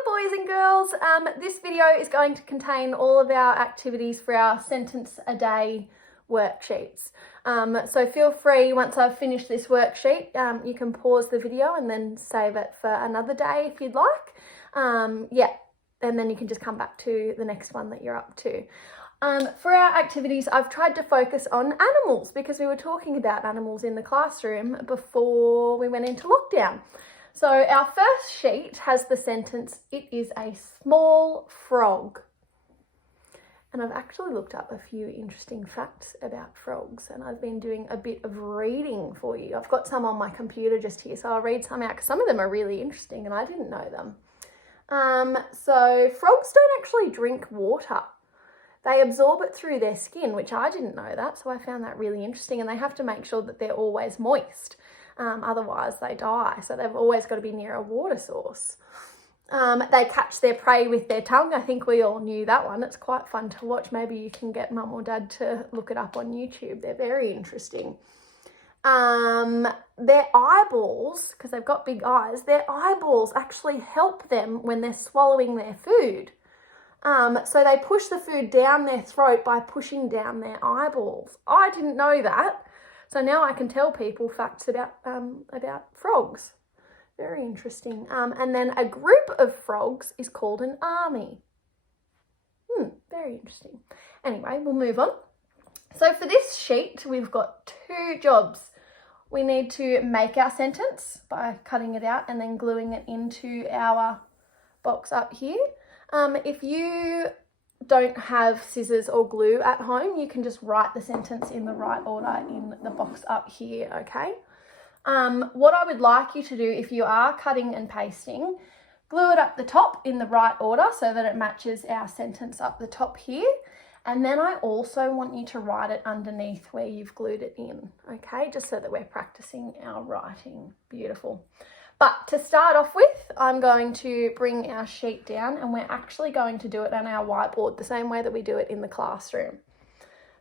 Hi boys and girls, this video is going to contain all of our activities for our sentence a day worksheets. So feel free, once I've finished this worksheet, you can pause the video and then save it for another day if you'd like. And then you can just come back to the next one that you're up to. For our activities, I've tried to focus on animals because we were talking about animals in the classroom before we went into lockdown. So our first sheet has the sentence, "It is a small frog." And I've actually looked up a few interesting facts about frogs, and I've been doing a bit of reading for you. I've got some on my computer just here, so I'll read some out because some of them are really interesting and I didn't know them. So frogs don't actually drink water. They absorb it through their skin, which I didn't know that, so I found that really interesting, and they have to make sure that they're always moist. Otherwise they die, so they've always got to be near a water source. They catch their prey with their tongue. I think we all knew that one. It's quite fun to watch. Maybe you can get mum or dad to look it up on YouTube. They're very interesting. Their eyeballs, because they've got big eyes, their eyeballs actually help them when they're swallowing their food. So they push the food down their throat by pushing down their eyeballs. I didn't know that. So now I can tell people facts about frogs. Very interesting. And then a group of frogs is called an army. Very interesting. Anyway, we'll move on. So for this sheet, we've got two jobs. We need to make our sentence by cutting it out and then gluing it into our box up here. If you don't have scissors or glue at home, you can just write the sentence in the right order in the box up here, okay? What I would like you to do, if you are cutting and pasting, glue it up the top in the right order so that it matches our sentence up the top here. And then I also want you to write it underneath where you've glued it in, okay? Just so that we're practicing our writing. Beautiful. But to start off with, I'm going to bring our sheet down, and we're actually going to do it on our whiteboard the same way that we do it in the classroom.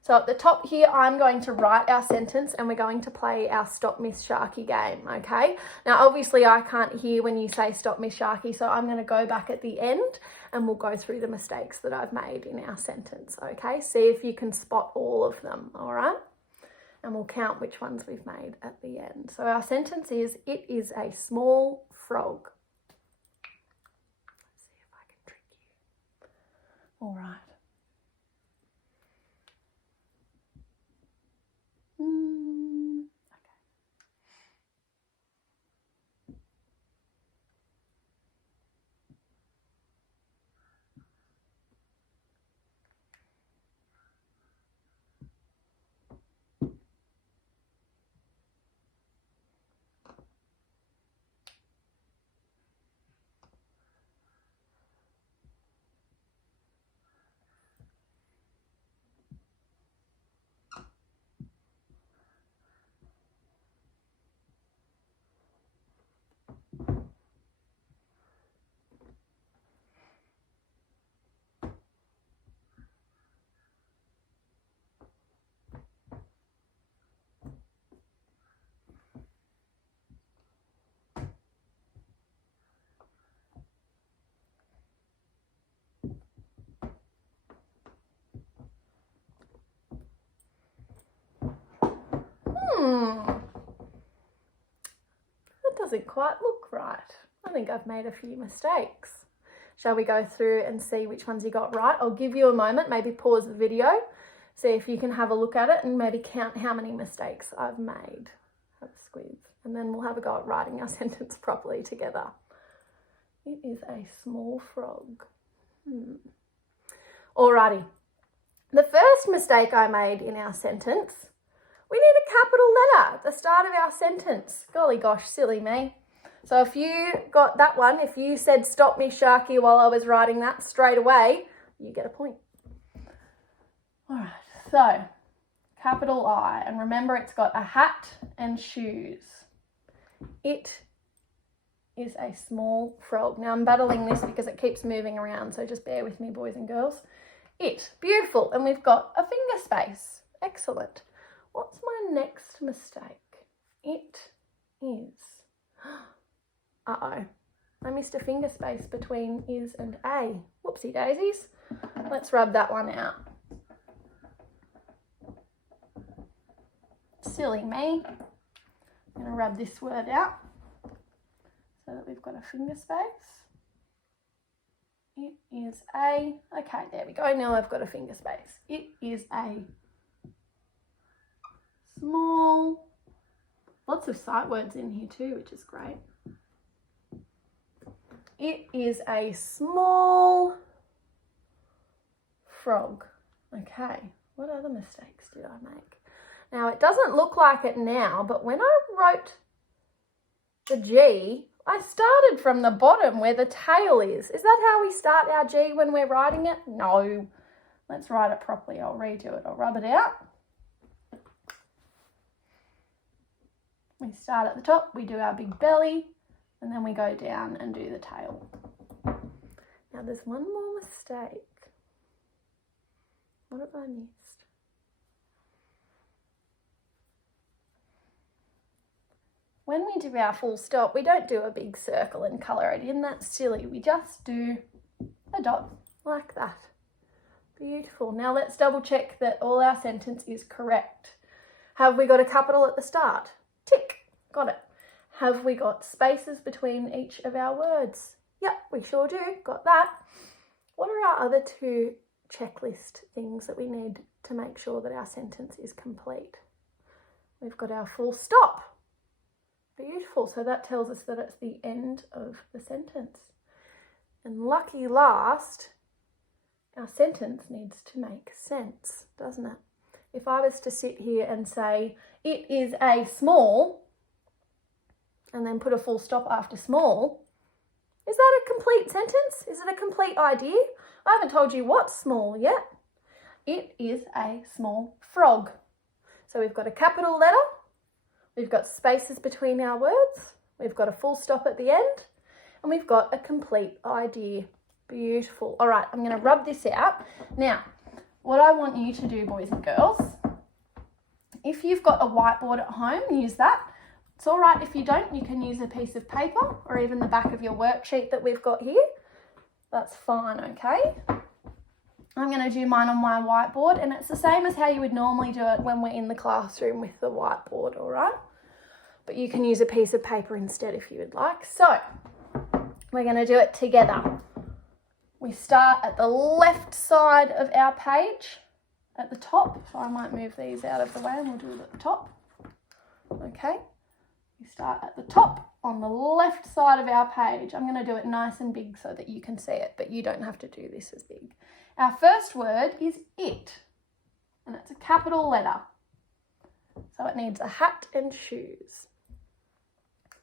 So at the top here, I'm going to write our sentence and we're going to play our Stop Miss Sharky game, okay? Now, obviously I can't hear when you say Stop Miss Sharky, so I'm going to go back at the end and we'll go through the mistakes that I've made in our sentence, okay? See if you can spot all of them, all right? And we'll count which ones we've made at the end. So our sentence is, "It is a small frog." Let's see if I can trick you. All right. That doesn't quite look right. I think I've made a few mistakes. Shall we go through and see which ones you got right? I'll give you a moment, maybe pause the video, see if you can have a look at it and maybe count how many mistakes I've made. Have a squeeze. And then we'll have a go at writing our sentence properly together. It is a small frog. Alrighty. The first mistake I made in our sentence, we need a capital letter at the start of our sentence. Golly gosh, silly me. So if you got that one, if you said "Stop Miss Sharky" while I was writing that straight away, you get a point. All right, so capital I, and remember it's got a hat and shoes. It is a small frog. Now I'm battling this because it keeps moving around, so just bear with me, boys and girls. It, beautiful, and we've got a finger space. Excellent. What's my next mistake? It is, I missed a finger space between is and a. Whoopsie daisies. Let's rub that one out. Silly me. I'm going to rub this word out so that we've got a finger space. It is a, okay, there we go. Now I've got a finger space. It is a small, lots of sight words in here too, which is great. It is a small frog. Okay, what other mistakes did I make? Now, it doesn't look like it now, but when I wrote the G, I started from the bottom where the tail is. Is that how we start our G when we're writing it? No. Let's write it properly. I'll redo it. I'll rub it out. We start at the top, we do our big belly, and then we go down and do the tail. Now, there's one more mistake. What have I missed? When we do our full stop, we don't do a big circle and colour it in. That's silly. We just do a dot like that. Beautiful. Now let's double check that all our sentence is correct. Have we got a capital at the start? Tick. Got it. Have we got spaces between each of our words? Yep, we sure do. Got that. What are our other two checklist things that we need to make sure that our sentence is complete? We've got our full stop. Beautiful. So that tells us that it's the end of the sentence. And lucky last, our sentence needs to make sense, doesn't it? If I was to sit here and say, it is a small, and then put a full stop after small, is that a complete sentence? Is it a complete idea? I haven't told you what's small yet. It is a small frog. So we've got a capital letter. We've got spaces between our words, we've got a full stop at the end, and we've got a complete idea. Beautiful. All right, I'm going to rub this out. Now, what I want you to do, boys and girls, if you've got a whiteboard at home, use that. It's all right if you don't, you can use a piece of paper or even the back of your worksheet that we've got here. That's fine, okay? I'm going to do mine on my whiteboard, and it's the same as how you would normally do it when we're in the classroom with the whiteboard, all right? But you can use a piece of paper instead if you would like. So we're going to do it together. We start at the left side of our page at the top. So I might move these out of the way and we'll do it at the top. Okay. We start at the top on the left side of our page. I'm going to do it nice and big so that you can see it, but you don't have to do this as big. Our first word is it, and it's a capital letter. So it needs a hat and shoes.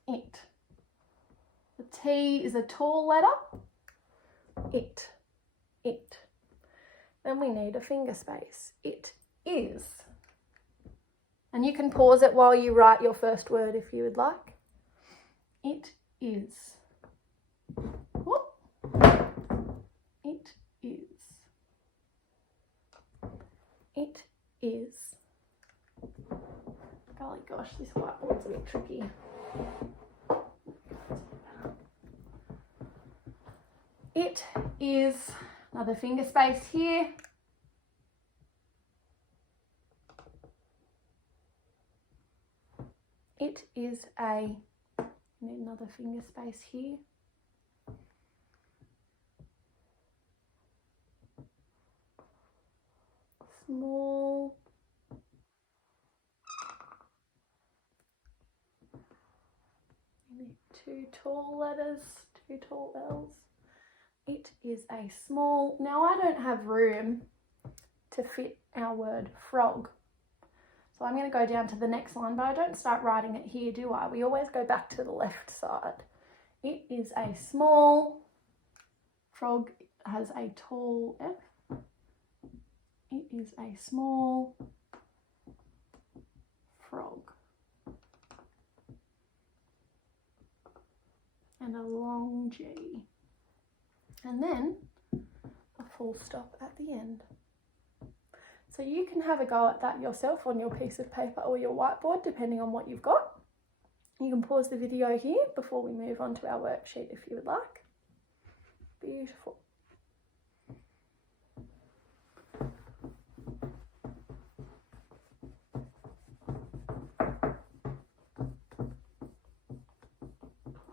It. The T is a tall letter. It. It. Then we need a finger space. It is. And you can pause it while you write your first word if you would like. It is. Whoop. It is. It is. Golly gosh, this whiteboard's a bit tricky. It is, another finger space here. It is a, need another finger space here. Small. You need two tall letters, two tall L's. It is a small. Now I don't have room to fit our word frog. So I'm going to go down to the next line, but I don't start writing it here, do I? We always go back to the left side. It is a small. Frog has a tall F. It is a small frog. And a long G. And then a full stop at the end. So you can have a go at that yourself on your piece of paper or your whiteboard, depending on what you've got. You can pause the video here before we move on to our worksheet if you would like. Beautiful.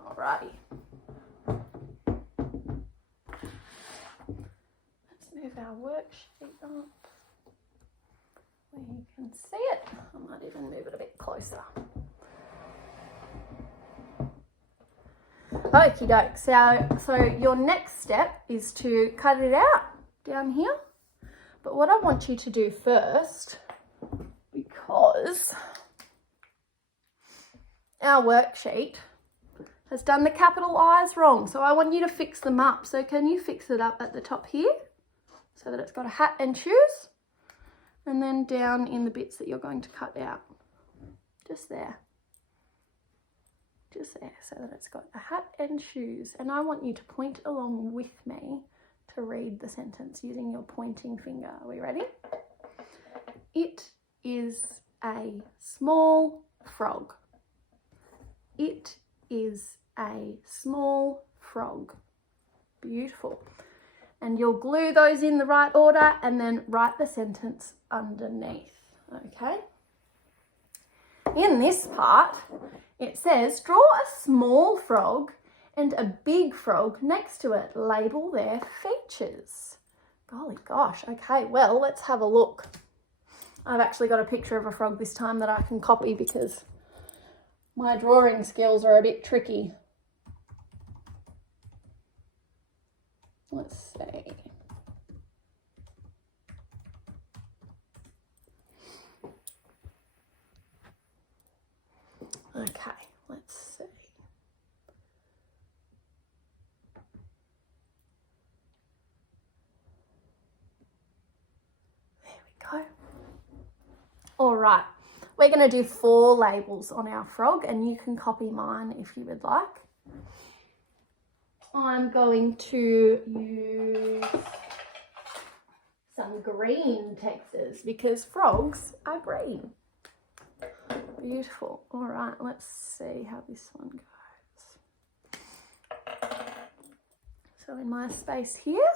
Alrighty. Let's move our worksheet up where you can see it. I might even move it a bit closer. Okie doke. So your next step is to cut it out down here. But what I want you to do first, because our worksheet has done the capital I's wrong, so I want you to fix them up. So can you fix it up at the top here so that it's got a hat and shoes, and then down in the bits that you're going to cut out, just there, so that it's got a hat and shoes. And I want you to point along with me to read the sentence using your pointing finger. Are we ready? It is a small frog. It is a small frog. Beautiful. And you'll glue those in the right order and then write the sentence underneath, okay? In this part, it says, draw a small frog and a big frog next to it. Label their features. Golly gosh, okay, well, let's have a look. I've actually got a picture of a frog this time that I can copy because my drawing skills are a bit tricky. Let's see. Okay, let's see. There we go. All right, we're going to do 4 labels on our frog, and you can copy mine if you would like. I'm going to use some green textures because frogs are green. Beautiful. All right, let's see how this one goes. So in my space here,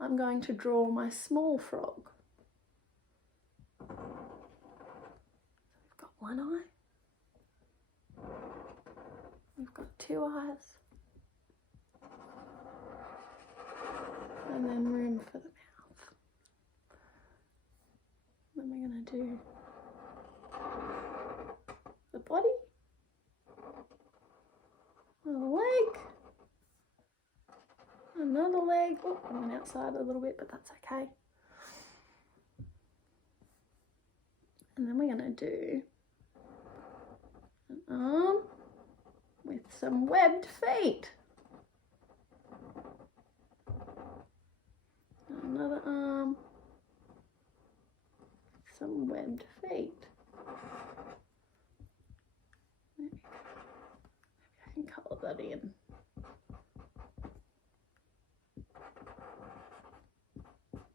I'm going to draw my small frog. We've got one eye. We've got 2 eyes. And then room for the mouth. Then we're going to do the body, a leg, another leg. Oh, I went outside a little bit, but that's okay. And then we're going to do an arm with some webbed feet. Another arm, some webbed feet. Maybe I can colour that in.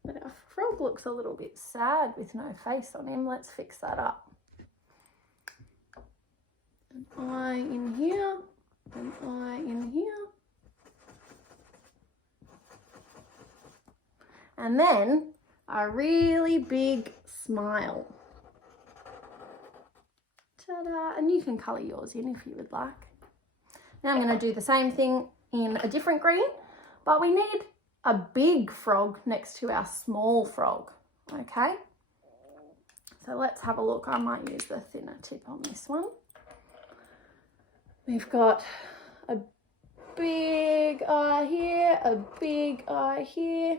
But our frog looks a little bit sad with no face on him. Let's fix that up. An eye in here, an eye in here. And then a really big smile. Ta-da! And you can colour yours in if you would like. Now I'm going to do the same thing in a different green, but we need a big frog next to our small frog, okay? So let's have a look. I might use the thinner tip on this one. We've got a big eye here, a big eye here.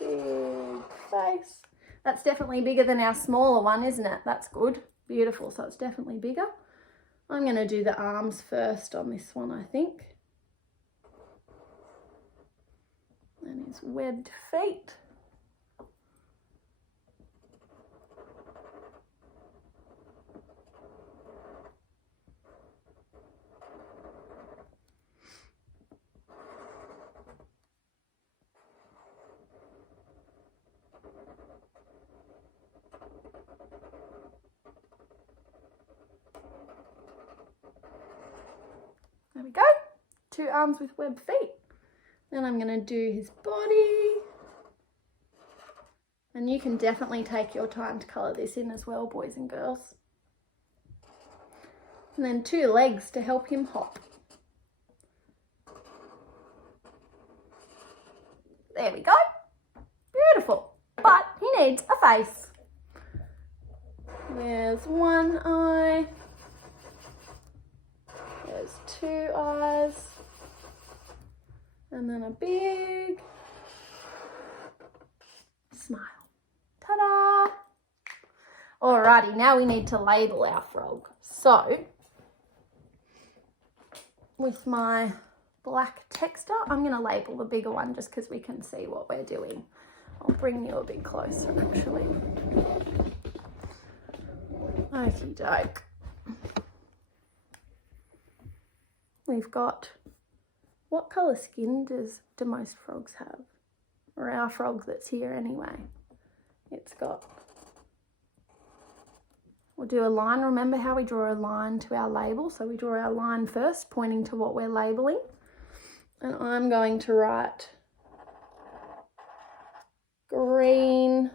Big face. That's definitely bigger than our smaller one, isn't it? That's good. Beautiful. So it's definitely bigger. I'm going to do the arms first on this one, I think. And his webbed feet. 2 arms with webbed feet. Then I'm going to do his body. And you can definitely take your time to colour this in as well, boys and girls. And then 2 legs to help him hop. There we go. Beautiful. But he needs a face. There's 1 eye. There's 2 eyes. And then a big smile. Ta-da! Alrighty, now we need to label our frog. So, with my black texter, I'm going to label the bigger one just because we can see what we're doing. I'll bring you a bit closer actually. Okie doke. We've got, what colour skin do most frogs have? Or our frog that's here anyway. It's got, we'll do a line. Remember how we draw a line to our label? So we draw our line first, pointing to what we're labelling. And I'm going to write green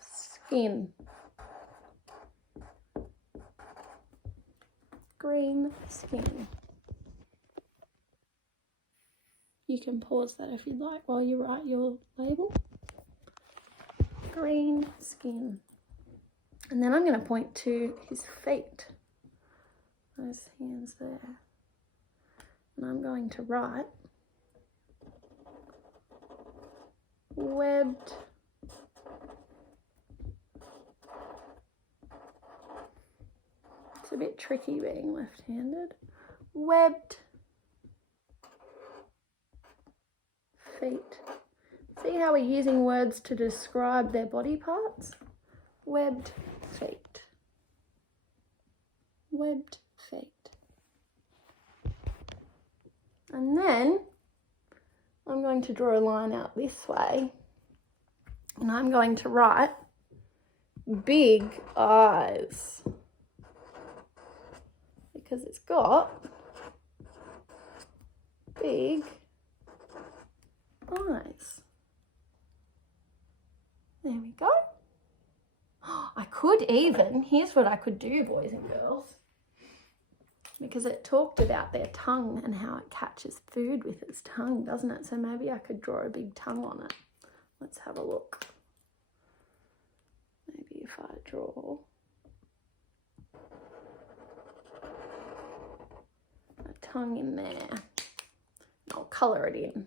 skin. Green skin. You can pause that if you'd like while you write your label. Green skin. And then I'm going to point to his feet. Those hands there. And I'm going to write webbed It's a bit tricky being left-handed. Webbed feet. See how we're using words to describe their body parts? Webbed feet. Webbed feet. And then I'm going to draw a line out this way and I'm going to write big eyes because it's got big eyes. There we go. I could even, here's what I could do, boys and girls, because it talked about their tongue and how it catches food with its tongue, doesn't it? So maybe I could draw a big tongue on it. Let's have a look. Maybe if I draw a tongue in there, I'll colour it in.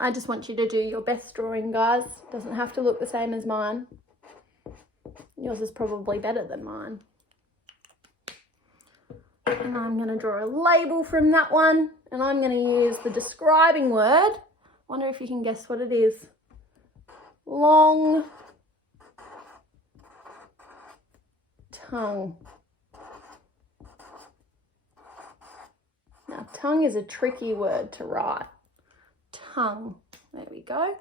I just want you to do your best drawing, guys. Doesn't have to look the same as mine. Yours is probably better than mine. And I'm going to draw a label from that one. And I'm going to use the describing word. Wonder if you can guess what it is. Long tongue. Now, tongue is a tricky word to write. Tongue. There we go.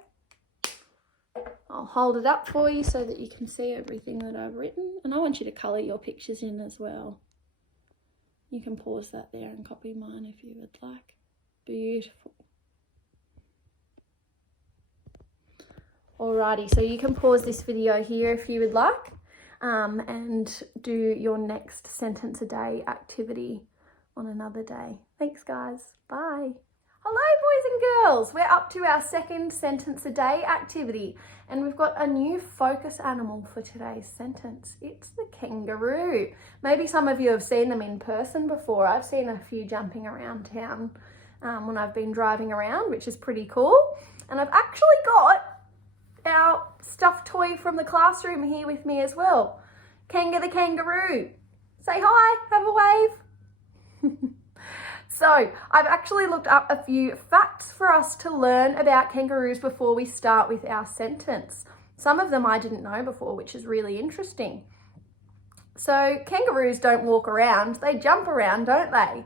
I'll hold it up for you so that you can see everything that I've written. And I want you to colour your pictures in as well. You can pause that there and copy mine if you would like. Beautiful. Alrighty, so you can pause this video here if you would like and do your next sentence a day activity on another day. Thanks, guys. Bye. Hello, boys and girls. We're up to our second sentence a day activity and we've got a new focus animal for today's sentence. It's the kangaroo. Maybe some of you have seen them in person before. I've seen a few jumping around town when I've been driving around, which is pretty cool. And I've actually got our stuffed toy from the classroom here with me as well. Kanga the kangaroo. Say hi, have a wave. So I've actually looked up a few facts for us to learn about kangaroos before we start with our sentence. Some of them I didn't know before, which is really interesting. So kangaroos don't walk around, they jump around, don't they?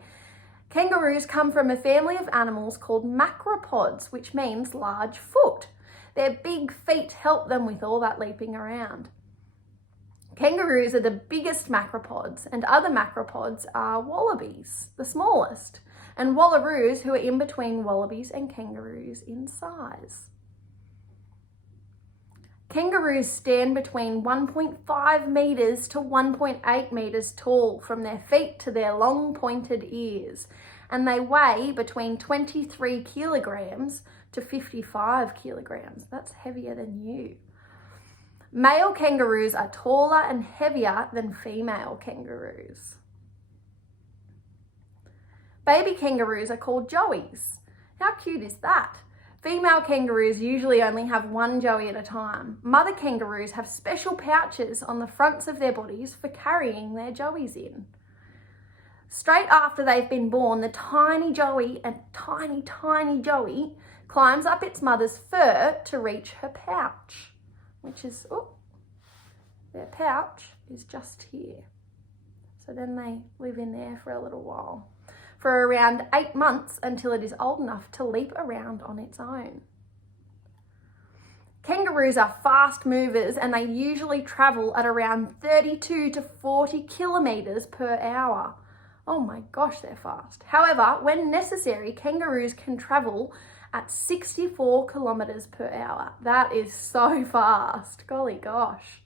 Kangaroos come from a family of animals called macropods, which means large foot. Their big feet help them with all that leaping around. Kangaroos are the biggest macropods, and other macropods are wallabies, the smallest, and wallaroos, who are in between wallabies and kangaroos in size. Kangaroos stand between 1.5 metres to 1.8 metres tall from their feet to their long pointed ears, and they weigh between 23 kilograms to 55 kilograms. That's heavier than you. Male kangaroos are taller and heavier than female kangaroos. Baby kangaroos are called joeys. How cute is that? Female kangaroos usually only have one joey at a time. Mother kangaroos have special pouches on the fronts of their bodies for carrying their joeys in. Straight after they've been born, the tiny joey, a tiny joey, climbs up its mother's fur to reach her pouch, which is, their pouch is just here. So then they live in there for a little while, for around 8 months, until it is old enough to leap around on its own. Kangaroos are fast movers, and they usually travel at around 32 to 40 kilometres per hour. Oh my gosh, they're fast. However, when necessary, kangaroos can travel at 64 kilometres per hour. That is so fast. Golly gosh.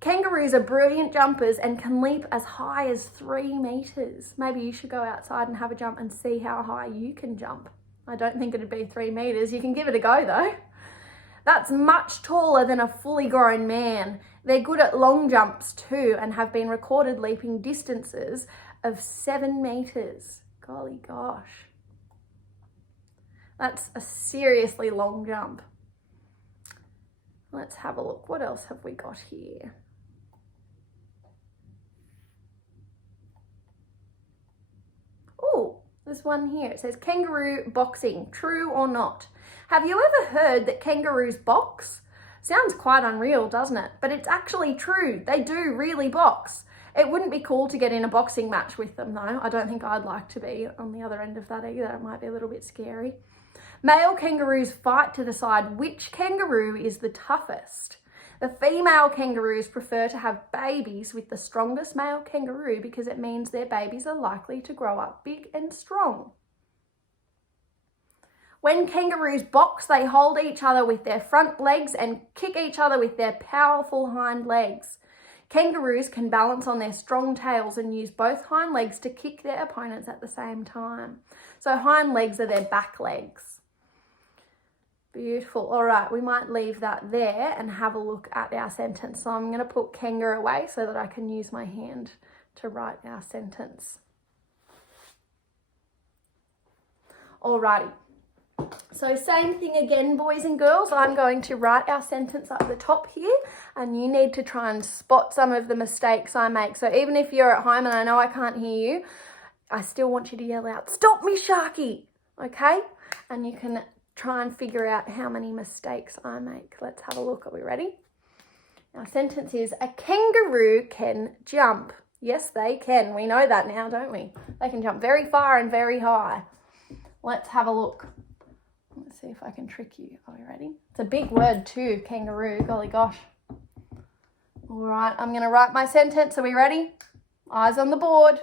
Kangaroos are brilliant jumpers and can leap as high as 3 metres. Maybe you should go outside and have a jump and see how high you can jump. I don't think it'd be 3 metres. You can give it a go though. That's much taller than a fully grown man. They're good at long jumps too, and have been recorded leaping distances of 7 metres. Golly gosh. That's a seriously long jump. Let's have a look. What else have we got here? Oh, there's one here. It says kangaroo boxing, true or not? Have you ever heard that kangaroos box? Sounds quite unreal, doesn't it? But it's actually true. They do really box. It wouldn't be cool to get in a boxing match with them though. I don't think I'd like to be on the other end of that either. It might be a little bit scary. Male kangaroos fight to decide which kangaroo is the toughest. The female kangaroos prefer to have babies with the strongest male kangaroo because it means their babies are likely to grow up big and strong. When kangaroos box, they hold each other with their front legs and kick each other with their powerful hind legs. Kangaroos can balance on their strong tails and use both hind legs to kick their opponents at the same time. So hind legs are their back legs. Beautiful. All right, we might leave that there and have a look at our sentence. So I'm going to put kangaroo away so that I can use my hand to write our sentence. Alrighty. So same thing again, boys and girls. I'm going to write our sentence up the top here, and you need to try and spot some of the mistakes I make. So even if you're at home and I know I can't hear you, I still want you to yell out, "Stop me, Sharky!" Okay? And you can try and figure out how many mistakes I make. Let's have a look. Are we ready? Our sentence is, a kangaroo can jump. Yes, they can. We know that now, don't we? They can jump very far and very high. Let's have a look. Let's see if I can trick you. Are we ready? It's a big word too, kangaroo. Golly gosh. All right, I'm going to write my sentence. Are we ready? Eyes on the board.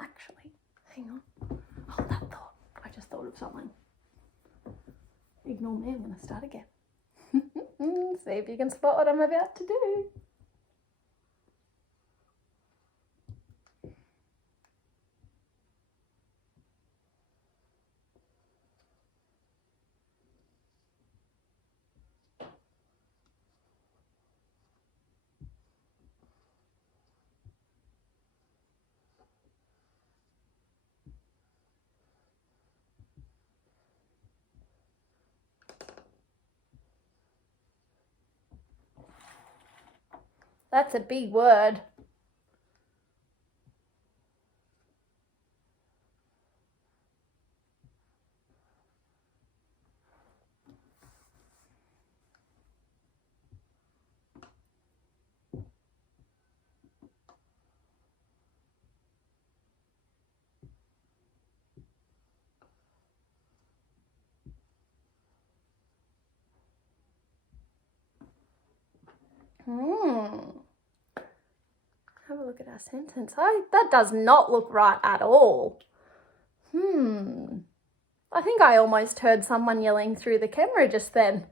Actually, hang on. Hold that thought. I just thought of something. Ignore me, I'm going to start again. See if you can spot what I'm about to do. That's a big word. Have a look at our sentence. That does not look right at all. I think I almost heard someone yelling through the camera just then.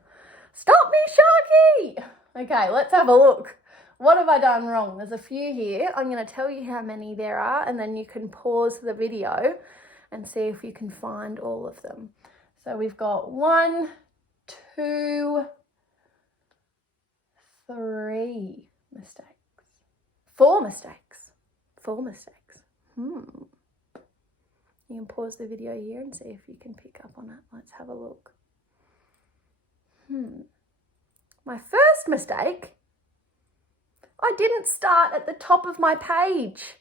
Stop me, Sharky! Okay, let's have a look. What have I done wrong? There's a few here. I'm going to tell you how many there are, and then you can pause the video and see if you can find all of them. So we've got 1, 2, 3 mistakes. 4 mistakes. 4 mistakes. You can pause the video here and see if you can pick up on it. Let's have a look. My first mistake, I didn't start at the top of my page.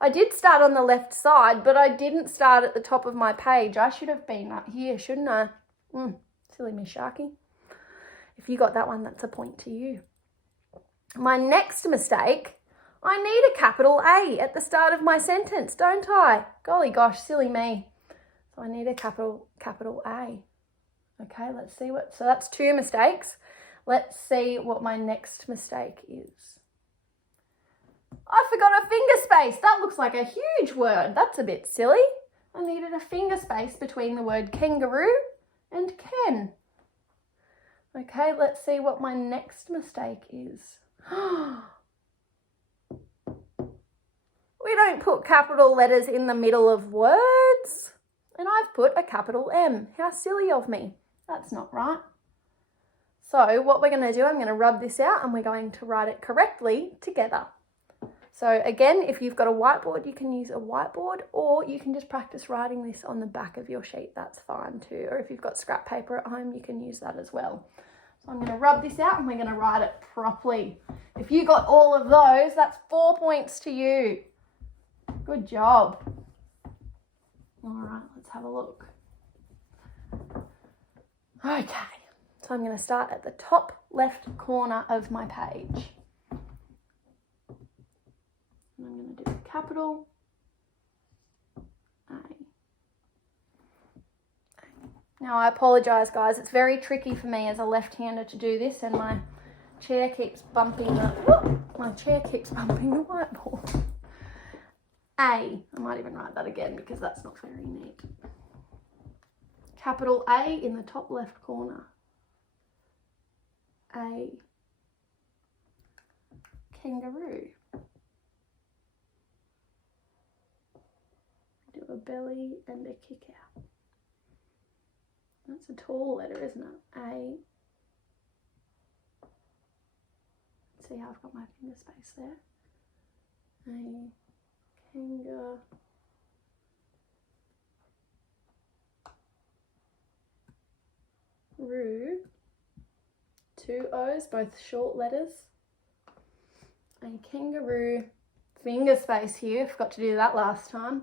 I did start on the left side, but I didn't start at the top of my page. I should have been up here, shouldn't I? Silly me, Sharky. If you got that one, that's a point to you. My next mistake, I need a capital A at the start of my sentence, don't I? Golly gosh, silly me. So I need a capital A. Okay, let's see so that's 2 mistakes. Let's see what my next mistake is. I forgot a finger space. That looks like a huge word. That's a bit silly. I needed a finger space between the word kangaroo and Ken. Okay, let's see what my next mistake is. We don't put capital letters in the middle of words. And I've put a capital M. How silly of me. That's not right. So what we're going to do, I'm going to rub this out and we're going to write it correctly together. So again, if you've got a whiteboard, you can use a whiteboard, or you can just practice writing this on the back of your sheet. That's fine too. Or if you've got scrap paper at home, you can use that as well. So I'm going to rub this out and we're going to write it properly. If you got all of those, that's 4 points to you. Good job. All right, let's have a look. Okay, so I'm going to start at the top left corner of my page. And I'm going to do a capital A. Now I apologise guys, it's very tricky for me as a left-hander to do this, and my chair keeps bumping the whiteboard. A. I might even write that again because that's not very neat. Capital A in the top left corner. A. Kangaroo. Do a belly and a kick out. That's a tall letter, isn't it? A. Let's see how I've got my finger space there. A. Kangaroo. 2 O's, both short letters. A kangaroo. Finger space here, forgot to do that last time.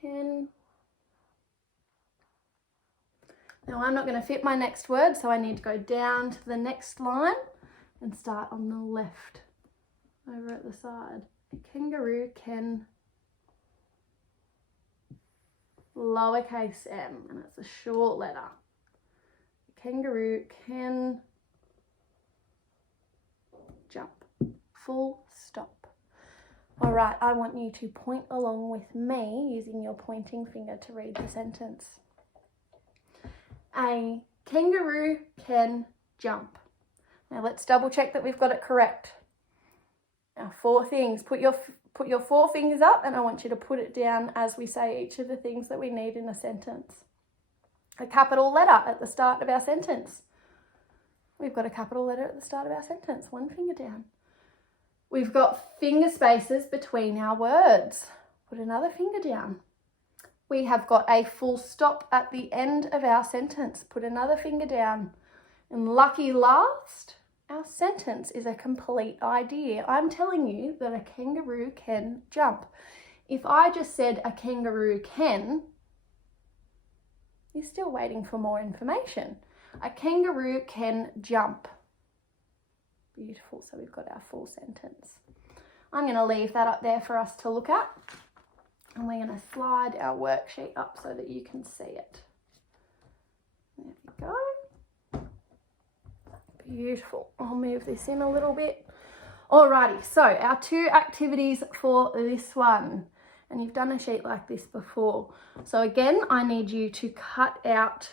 Ken. Now I'm not going to fit my next word, so I need to go down to the next line and start on the left over at the side. A kangaroo can, lowercase m, and it's a short letter. A kangaroo can jump. Full stop. All right, I want you to point along with me using your pointing finger to read the sentence. A kangaroo can jump. Now let's double check that we've got it correct. Now 4 things. Put your 4 fingers up and I want you to put it down as we say each of the things that we need in a sentence. A capital letter at the start of our sentence. We've got a capital letter at the start of our sentence. 1 finger down. We've got finger spaces between our words. Put another finger down. We have got a full stop at the end of our sentence. Put another finger down. And lucky last, our sentence is a complete idea. I'm telling you that a kangaroo can jump. If I just said a kangaroo can, you're still waiting for more information. A kangaroo can jump. Beautiful, so we've got our full sentence. I'm going to leave that up there for us to look at. And we're going to slide our worksheet up so that you can see it. There we go. Beautiful. I'll move this in a little bit. Alrighty, so our 2 activities for this one. And you've done a sheet like this before. So again, I need you to cut out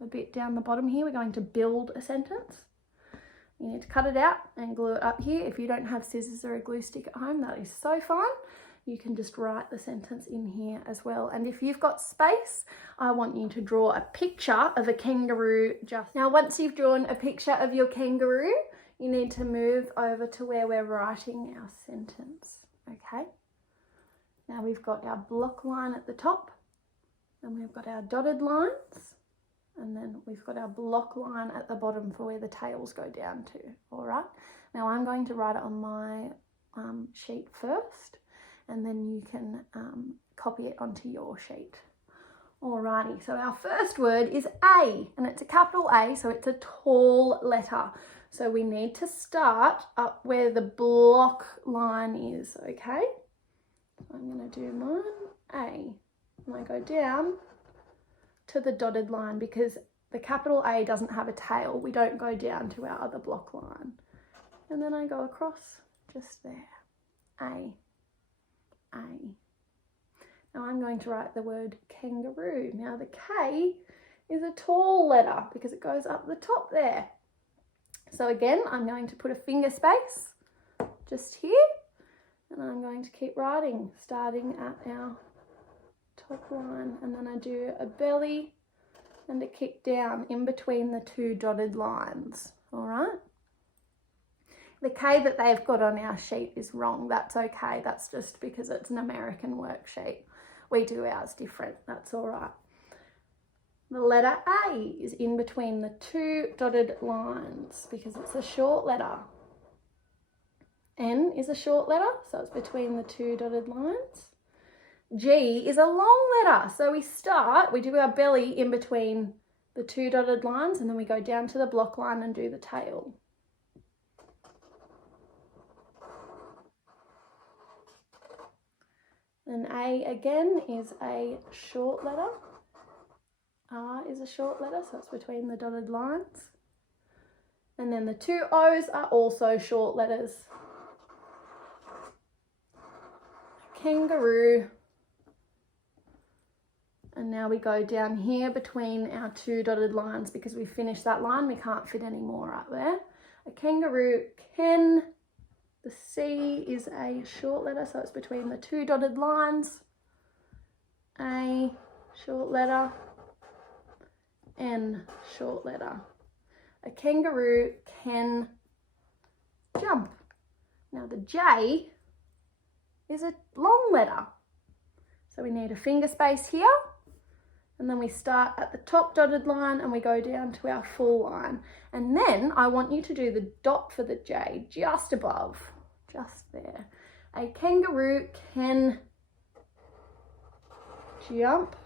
a bit down the bottom here. We're going to build a sentence. You need to cut it out and glue it up here. If you don't have scissors or a glue stick at home, that is so fine. You can just write the sentence in here as well. And if you've got space, I want you to draw a picture of a kangaroo. Now, once you've drawn a picture of your kangaroo, you need to move over to where we're writing our sentence, okay? Now we've got our block line at the top, and we've got our dotted lines, and then we've got our block line at the bottom for where the tails go down to, all right? Now I'm going to write it on my sheet first, and then you can copy it onto your sheet. Alrighty, so our first word is A, and it's a capital A, so it's a tall letter. So we need to start up where the block line is, okay? I'm going to do mine A, and I go down to the dotted line because the capital A doesn't have a tail. We don't go down to our other block line. And then I go across just there, A. Now I'm going to write the word kangaroo. Now the K is a tall letter because it goes up the top there. So again, I'm going to put a finger space just here, and I'm going to keep writing, starting at our top line, and then I do a belly and a kick down in between the 2 dotted lines, all right? The K that they've got on our sheet is wrong. That's okay. That's just because it's an American worksheet. We do ours different. That's all right. The letter A is in between the 2 dotted lines because it's a short letter. N is a short letter, so it's between the 2 dotted lines. G is a long letter. So we do our belly in between the 2 dotted lines, and then we go down to the block line and do the tail. And A again is a short letter. R is a short letter, so it's between the dotted lines. And then the 2 O's are also short letters. Kangaroo. And now we go down here between our 2 dotted lines because we finished that line. We can't fit any more up there. A kangaroo, Ken. The C is a short letter, so it's between the 2 dotted lines. A, short letter. N, short letter. A kangaroo can jump. Now the J is a long letter. So we need a finger space here. And then we start at the top dotted line and we go down to our full line. And then I want you to do the dot for the J just above, just there. A kangaroo can jump.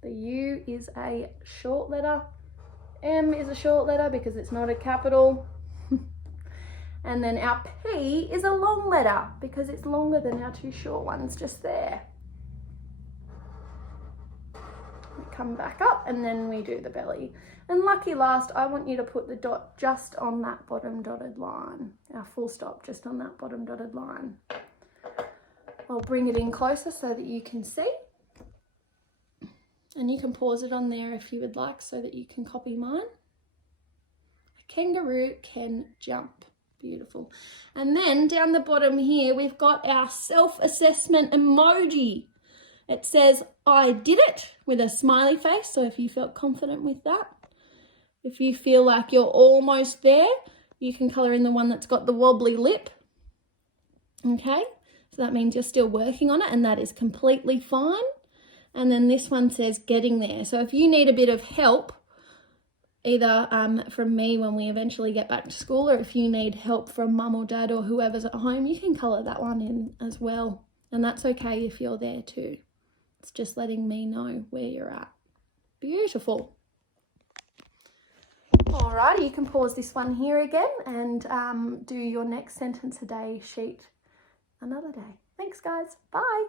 The U is a short letter. M is a short letter because it's not a capital. And then our P is a long letter because it's longer than our 2 short ones just there. We come back up and then we do the belly. And lucky last, I want you to put the dot just on that bottom dotted line. Our full stop just on that bottom dotted line. I'll bring it in closer so that you can see. And you can pause it on there if you would like so that you can copy mine. A kangaroo can jump. Beautiful. And then down the bottom here, we've got our self-assessment emoji. It says, I did it, with a smiley face. So if you felt confident with that, if you feel like you're almost there, you can colour in the one that's got the wobbly lip. Okay, so that means you're still working on it, and that is completely fine. And then this one says getting there. So if you need a bit of help, either from me when we eventually get back to school, or if you need help from mum or dad or whoever's at home, you can colour that one in as well. And that's okay if you're there too. It's just letting me know where you're at. Beautiful. All right, you can pause this one here again and do your next sentence a day sheet another day. Thanks, guys. Bye.